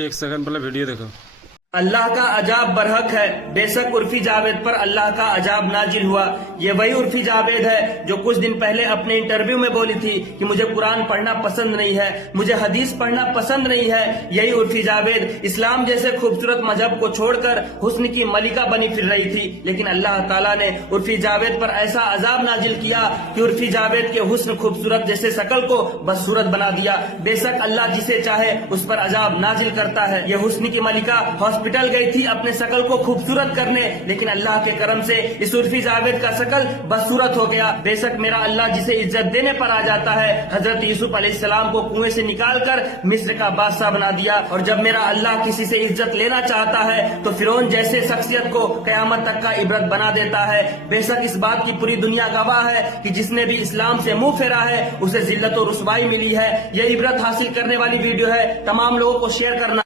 एक सेकंड पहले वीडियो देखो। अल्लाह का अजाब बरहक है, बेशक उर्फी जावेद पर अल्लाह का अजाब नाजिल हुआ। ये वही उर्फी जावेद है जो कुछ दिन पहले अपने इंटरव्यू में बोली थी कि मुझे कुरान पढ़ना पसंद नहीं है, मुझे हदीस पढ़ना पसंद नहीं है। यही उर्फी जावेद इस्लाम जैसे खूबसूरत मजहब को छोड़कर हुस्न की मलिका बनी फिर रही थी, लेकिन अल्लाह ताला ने उर्फी जावेद पर ऐसा अजाब नाजिल किया कि उर्फी जावेद के हुस्न खूबसूरत जैसे शकल को बदसूरत बना दिया। बेशक अल्लाह जिसे चाहे उस पर अजाब नाजिल करता है। ये हुस्न की मलिका हॉस्पिटल गई थी अपने शकल को खूबसूरत करने, लेकिन अल्लाह के करम से इस उर्फी जावेद का शकल बदसूरत हो गया। बेशक मेरा अल्लाह जिसे इज्जत देने पर आ जाता है, हजरत यूसुफ अलैहिस्सलाम को कुएं से निकालकर मिस्र का बादशाह बना दिया। और जब मेरा अल्लाह किसी से इज्जत लेना चाहता है तो फिरौन जैसे शख्सियत को कयामत तक का इबरत बना देता है। बेशक इस बात की पूरी दुनिया गवाह है कि जिसने भी इस्लाम से मुंह फेरा है उसे जिल्लत और रुसवाई मिली है। यह इबरत हासिल करने वाली वीडियो है, तमाम लोगों को शेयर करना।